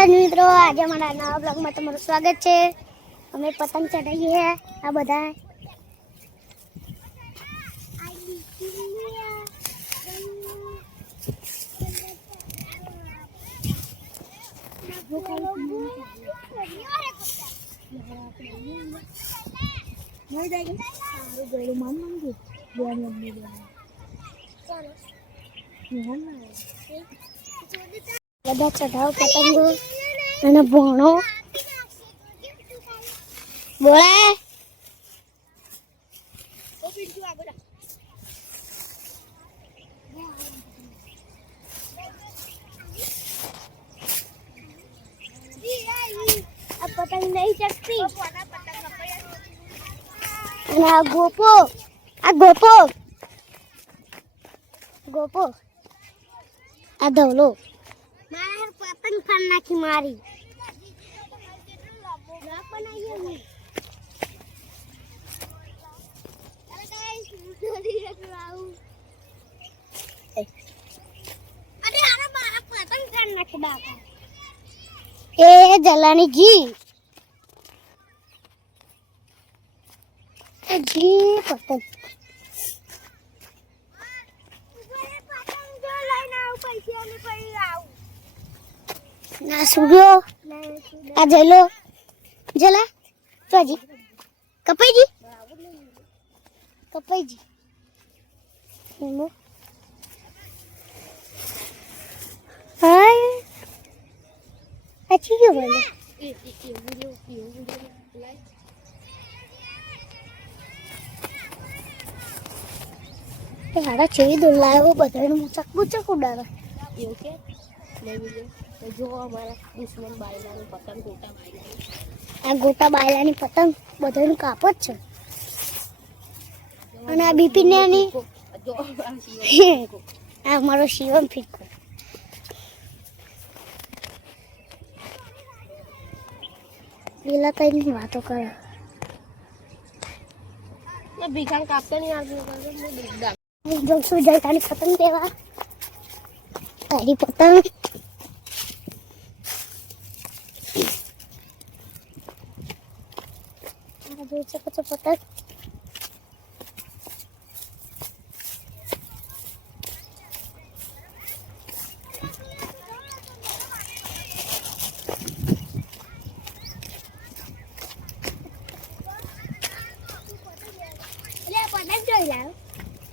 મિત્રો આજે અમારા નવા બ્લોગમાં તમારું સ્વાગત છે। અમે પતંગ ચડાવીએ છીએ આ બધા બધા ચઢાવ પતંગો અને ભોણો બોલે આ પતંગ નહીં ચકતી અને આ ગોપો આ ધવલો મારે પતંગ ફાડ નાખી મારી એ જલાની ઘી પતંગ ના સુગ્યો આ જલો જલા ચોજી કપાઈજી હાય અચ્છી ગયો બોલે હાડા ચેવી દોલાયો બધાને મુચક ઉડાવે એવું કે જો અમારા દુશ્મન બાયલાની પતંગ ગોટા બાયલાની પતંગ બધાનું કાપ જ છે અને આ બીપીની આ મારો શિવમ ફિટકો લીલા કઈ વાતો કરે ભીખાન કાપતો નહીં આવતું શું જાય તારી પતંગ કેવા તારી પતંગ જોઈ શકો છો પતંગ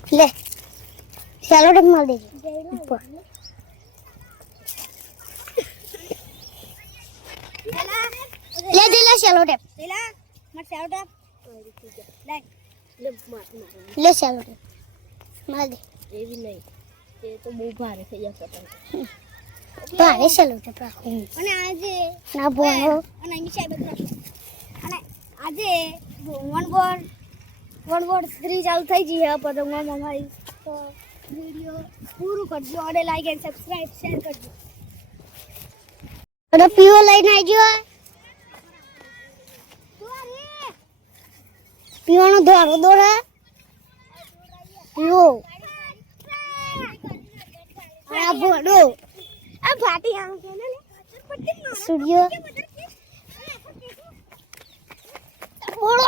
લે ચાલો ડક માર દેજો ઉપર લે લે ચાલો ટેપ લે ચાલો ટેપ માર દે એવી નહીં એ તો બહુ ભારે થઈ જશે ભારે ચાલો ટેપ રાખો અને આજે ના બોલો અને અહીં સાહેબ અને આજે વન બોર્ડ 3 ચાલુ થઈ ગઈ છે પતંગમાં અમારી તો વિડિયો પૂરું કરજો અને લાઈક એન્ડ સબસ્ક્રાઇબ શેર કરજો અને પીવો લઈને આવજો પીવાનો ધોરો દોરા પીવો આ બોડો આ ફાટી આમ કે ને સૂર્ય બોડો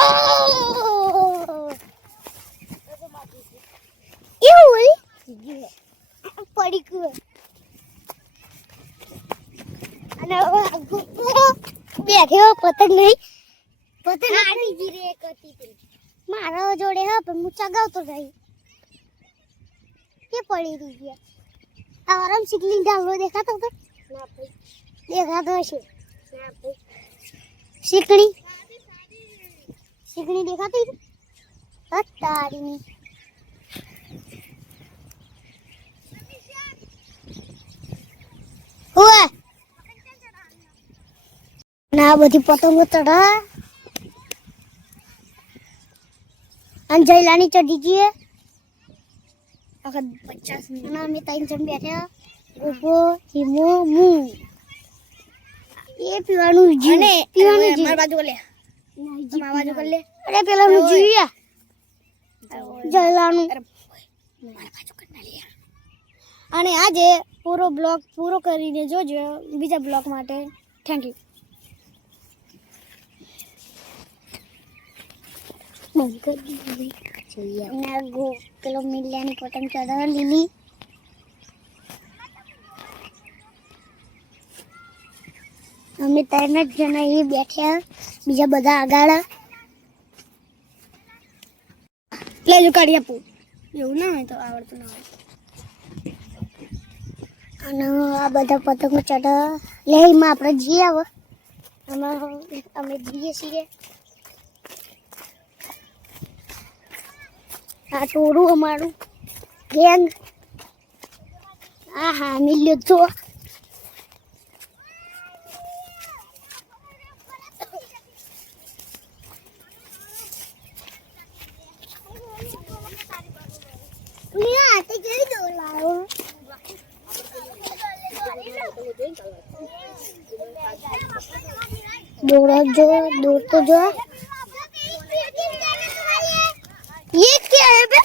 એવું પડી ગયો અને બેઠ્યો પતંગ નહીં પતંગ આડી ગીરે એક હતી મારા જોડે હા પણ હું ચગાવતો રહી કે પડી રહી ગયા આ આરામ શીખલી ડાલો દેખાતો હતો ના ભાઈ દેખાતો હશે ના ભાઈ શીકણી દેખાતી તારીની હુએ ના બધી પતંગો ચઢા અંજયલાની ચડી ગઈ આખા 50 ના અમે 3 જણ બેઠા ગોપો હિમો મુ એ પીવાનું જીવ પીવાનું જીવ માર બાજુ લે માર બાજુ કર લે અરે પેલાનું જીવ્યા જયલાનું માર બાજુ કર ના લે અને આજે પૂરો બ્લોગ પૂરો કરીને જોજો બીજા બ્લોગ માટે થેન્ક યુ. બંધ કરી દીધી જોઈએ અને ગો પેલો મિલિયાની પતંગ ચડાવે લીલી. અમે 3 જ જણા અહીં બેઠ્યા, બીજા બધા આગળ. લેજો કાઢી આપું, એવું ના હોય તો આવડતું ના હોય. અને આ બધા પતંગો ચડાવે લે એમાં આપણે જઈએ. આવે અમે જઈએ છીએ. આ ટોળું અમારું ગેંગ. હા મિલ્યો છો. दूर तो जो ये क्या है बे?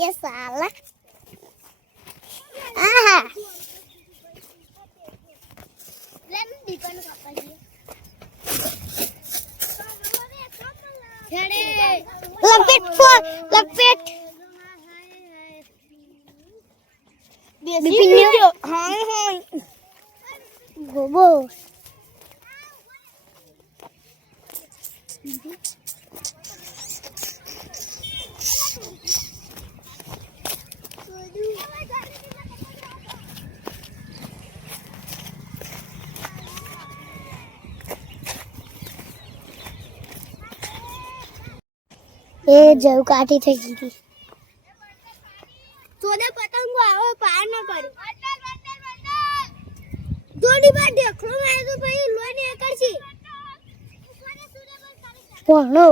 ये साला लपेट हाँ गोबो એ જવ કાઠી થઈ ગઈ. સોને પતંગો આવો પાર ન કર્યું. થોડી વાર દેખલો મારે તો પછી લોઈ ને કરશી. કોનો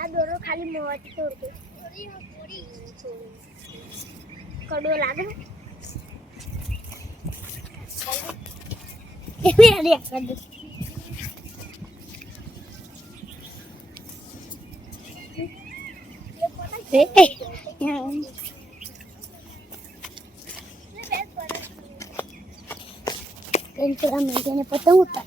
આ દોરો ખાલી મોટ છોડ દે. કડો લાગે ને પતંગ ઉતાર.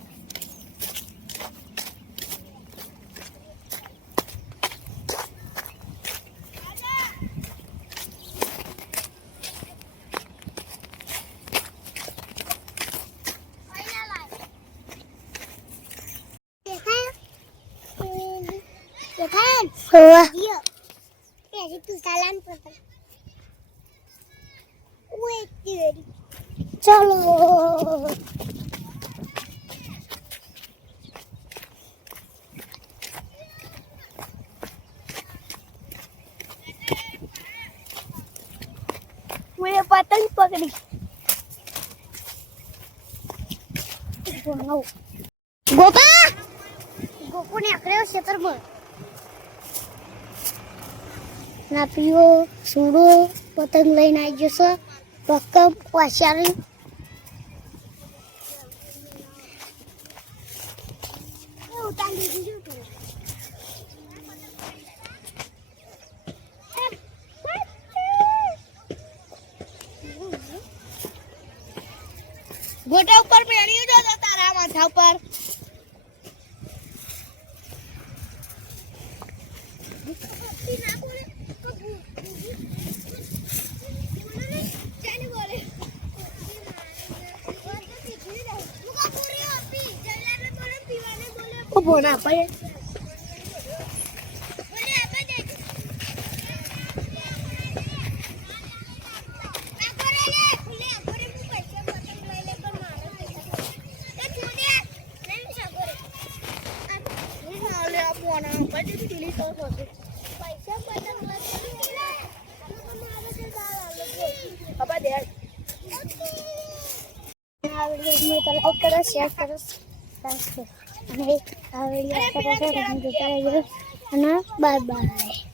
चलो मुझे पतंग पकड़ी. गोपा गोपू ने आकड़े क्षेत्र में ना पीओ सूडो पतंग लઈને આવી જશે. પક્કમ વાશારી ઉતારી દીધું. ગોટા ઉપર મેળ્યું જો તારા માથા ઉપર. બોના પડે શેર કરો અને આ વિડીયો જોતા રહેજો અને બાય બાય.